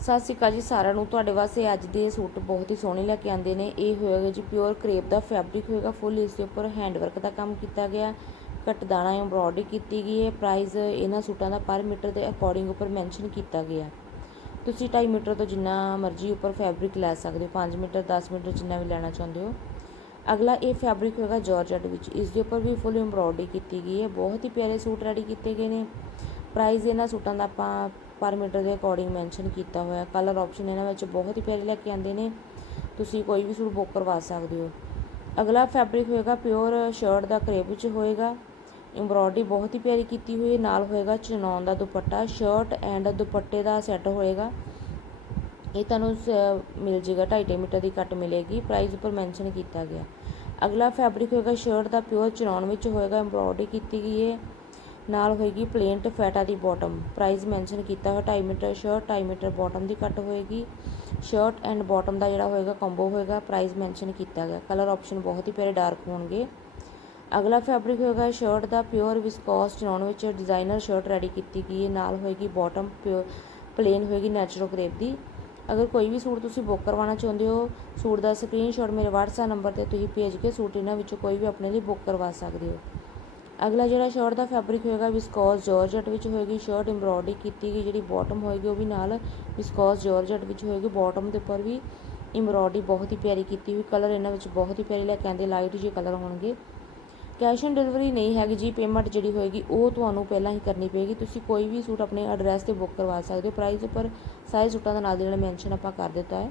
ਸਤਿ ਸ਼੍ਰੀ ਅਕਾਲ ਜੀ ਸਾਰਿਆਂ ਨੂੰ। ਤੁਹਾਡੇ ਵਾਸਤੇ ਅੱਜ ਦੇ ਸੂਟ ਬਹੁਤ ਹੀ ਸੋਹਣੇ ਲੈ ਕੇ ਆਂਦੇ ਨੇ। ਇਹ ਹੋਏਗਾ ਜੀ ਪਿਓਰ ਕਰੇਪ ਦਾ ਫੈਬਰਿਕ ਹੋਏਗਾ। ਫੁੱਲ ਇਸ ਦੇ ਉੱਪਰ ਹੈਂਡ ਵਰਕ ਦਾ ਕੰਮ ਕੀਤਾ ਗਿਆ। ਕਟਦਾਣਾ ਐਮਬ੍ਰੋਇਡਰੀ ਕੀਤੀ ਗਈ ਹੈ। ਪ੍ਰਾਈਸ ਇਹਨਾਂ ਸੂਟਾਂ ਦਾ ਪਰ ਮੀਟਰ ਦੇ ਅਕੋਰਡਿੰਗ ਉੱਪਰ ਮੈਂਸ਼ਨ ਕੀਤਾ ਗਿਆ। ਤੁਸੀਂ 2.5 ਮੀਟਰ ਤੋਂ ਜਿੰਨਾ ਮਰਜ਼ੀ ਉੱਪਰ ਫੈਬਰਿਕ ਲੈ ਸਕਦੇ ਹੋ। 5 ਮੀਟਰ 10 ਮੀਟਰ ਜਿੰਨਾ ਵੀ ਲੈਣਾ ਚਾਹੁੰਦੇ ਹੋ। ਅਗਲਾ ਇਹ ਫੈਬਰਿਕ ਹੋਏਗਾ ਜਾਰਜਟ ਵਿੱਚ। ਇਸ ਦੇ ਉੱਪਰ ਵੀ ਫੁੱਲ ਐਮਬ੍ਰੋਇਡਰੀ ਕੀਤੀ ਗਈ ਹੈ। ਬਹੁਤ ਹੀ ਪਿਆਰੇ ਸੂਟ ਰੈਡੀ ਕੀਤੇ ਗਏ ਨੇ। ਪ੍ਰਾਈਸ ਇਹਨਾਂ ਸੂਟਾਂ ਦਾ ਆਪਾਂ ਪਰ ਮੀਟਰ ਦੇ ਅਕੋਰਡਿੰਗ ਮੈਂਸ਼ਨ ਕੀਤਾ ਹੋਇਆ। ਕਲਰ ਆਪਸ਼ਨ ਇਹਨਾਂ ਵਿੱਚ ਬਹੁਤ ਹੀ ਪਿਆਰੇ ਲੈ ਕੇ ਆਉਂਦੇ ਨੇ। ਤੁਸੀਂ ਕੋਈ ਵੀ ਸੂਟ ਬੁੱਕ ਕਰਵਾ ਸਕਦੇ ਹੋ। ਅਗਲਾ ਫੈਬਰਿਕ ਹੋਏਗਾ ਪਿਓਰ ਸ਼ਰਟ ਦਾ ਕਰੇਪ ਵਿੱਚ ਹੋਏਗਾ। ਐਮਬ੍ਰੋਇਡਰੀ ਬਹੁਤ ਹੀ ਪਿਆਰੀ ਕੀਤੀ ਹੋਈ ਨਾਲ ਹੋਏਗਾ ਚਨੌਨ ਦਾ ਦੁਪੱਟਾ। ਸ਼ਰਟ ਐਂਡ ਦੁਪੱਟੇ ਦਾ ਸੈੱਟ ਹੋਏਗਾ। ਇਹ ਤੁਹਾਨੂੰ ਸ- ਮਿਲ ਜੇਗਾ। 2.5 ਮੀਟਰ ਦੀ ਕੱਟ ਮਿਲੇਗੀ। ਪ੍ਰਾਈਸ ਉੱਪਰ ਮੈਂਸ਼ਨ ਕੀਤਾ ਗਿਆ। ਅਗਲਾ ਫੈਬਰਿਕ ਹੋਏਗਾ ਸ਼ਰਟ ਦਾ ਪਿਓਰ ਚਨੌਨ ਵਿੱਚ ਹੋਏਗਾ। ਐਮਬ੍ਰੋਇਡਰੀ ਕੀਤੀ ਗਈ ਹੈ। ਨਾਲ ਹੋਏਗੀ ਪਲੇਨ ਟਫੈਟਾ ਦੀ ਬਾਟਮ ਪ੍ਰਾਈਸ ਮੈਂਸ਼ਨ ਕੀਤਾ ਹੋਇਆ 2.5 ਮੀਟਰ ਸ਼ਰਟ 2.5 ਮੀਟਰ ਬਾਟਮ ਦੀ ਕੱਟ ਹੋਏਗੀ। ਸ਼ਰਟ ਐਂਡ ਬਾਟਮ ਦਾ ਜਿਹੜਾ ਹੋਏਗਾ ਕੰਬੋ ਹੋਏਗਾ ਪ੍ਰਾਈਸ ਮੈਂਸ਼ਨ ਕੀਤਾ ਗਿਆ। ਕਲਰ ਆਪਸ਼ਨ ਬਹੁਤ ਹੀ ਪਿਆਰੇ ਡਾਰਕ ਹੋਣਗੇ। ਅਗਲਾ ਫੈਬਰਿਕ ਹੋਏਗਾ ਸ਼ਰਟ ਦਾ ਪਿਓਰ ਵਿਸਕੋਸ ਚਨੌਨ ਵਿੱਚ ਡਿਜ਼ਾਈਨਰ ਸ਼ਰਟ ਰੈਡੀ ਕੀਤੀ ਗਈ ਹੈ। ਨਾਲ ਹੋਏਗੀ ਬਾਟਮ ਪਿਓ ਪਲੇਨ ਹੋਏਗੀ ਨੈਚੁਰਲ ਕਰੇਪ ਦੀ। ਅਗਰ ਕੋਈ ਵੀ ਸੂਟ ਤੁਸੀਂ ਬੁੱਕ ਕਰਵਾਉਣਾ ਚਾਹੁੰਦੇ ਹੋ, ਸੂਟ ਦਾ ਸਕਰੀਨਸ਼ਾਟ ਮੇਰੇ WhatsApp ਨੰਬਰ ਤੇ ਤੁਸੀਂ ਭੇਜ ਕੇ ਸੂਟ ਇਹਨਾਂ ਵਿੱਚੋਂ ਕੋਈ ਵੀ ਆਪਣੇ ਲਈ ਬੁੱਕ ਕਰਵਾ ਸਕਦੇ ਹੋ। ਅਗਲਾ ਜਿਹੜਾ ਸ਼ਰਟ ਦਾ ਫੈਬਰਿਕ ਹੋਏਗਾ ਵਿਸਕੋਸ ਜਾਰਜਟ ਵਿੱਚ ਹੋਏਗੀ, ਸ਼ਰਟ ਐਮਬ੍ਰੋਇਡਰੀ ਕੀਤੀ ਗਈ, ਜਿਹੜੀ ਬਾਟਮ ਹੋਏਗੀ ਉਹ ਵੀ ਨਾਲ ਵਿਸਕੋਸ ਜਾਰਜਟ ਵਿੱਚ ਹੋਏਗੀ ਬਾਟਮ ਦੇ ਉੱਪਰ ਵੀ ਐਮਬ੍ਰੋਇਡਰੀ ਬਹੁਤ ਹੀ ਪਿਆਰੀ ਕੀਤੀ ਹੋਈ ਕਲਰ ਇਹਨਾਂ ਵਿੱਚ ਬਹੁਤ ਹੀ ਪਿਆਰੇ, ਲੈ ਕੇ ਆਂਦੇ ਲਾਈਟ ਜਿਹੇ ਕਲਰ ਹੋਣਗੇ। ਕੈਸ਼ ਔਨ ਡਿਲੀਵਰੀ ਨਹੀਂ ਹੈਗੀ ਜੀ ਪੇਮੈਂਟ ਜਿਹੜੀ ਹੋਏਗੀ ਉਹ ਤੁਹਾਨੂੰ ਪਹਿਲਾਂ ਹੀ ਕਰਨੀ ਪਏਗੀ, ਤੁਸੀਂ ਕੋਈ ਵੀ ਸੂਟ ਆਪਣੇ ਐਡਰੈਸ ਤੇ ਬੁੱਕ ਕਰਵਾ ਸਕਦੇ ਹੋ ਪ੍ਰਾਈਸ ਉੱਪਰ ਸਾਰੇ ਸੂਟਾਂ ਦਾ ਨਾਲ ਦੇ ਨਾਲ ਮੈਂਸ਼ਨ ਆਪਾਂ ਕਰ ਦਿੱਤਾ ਹੈ।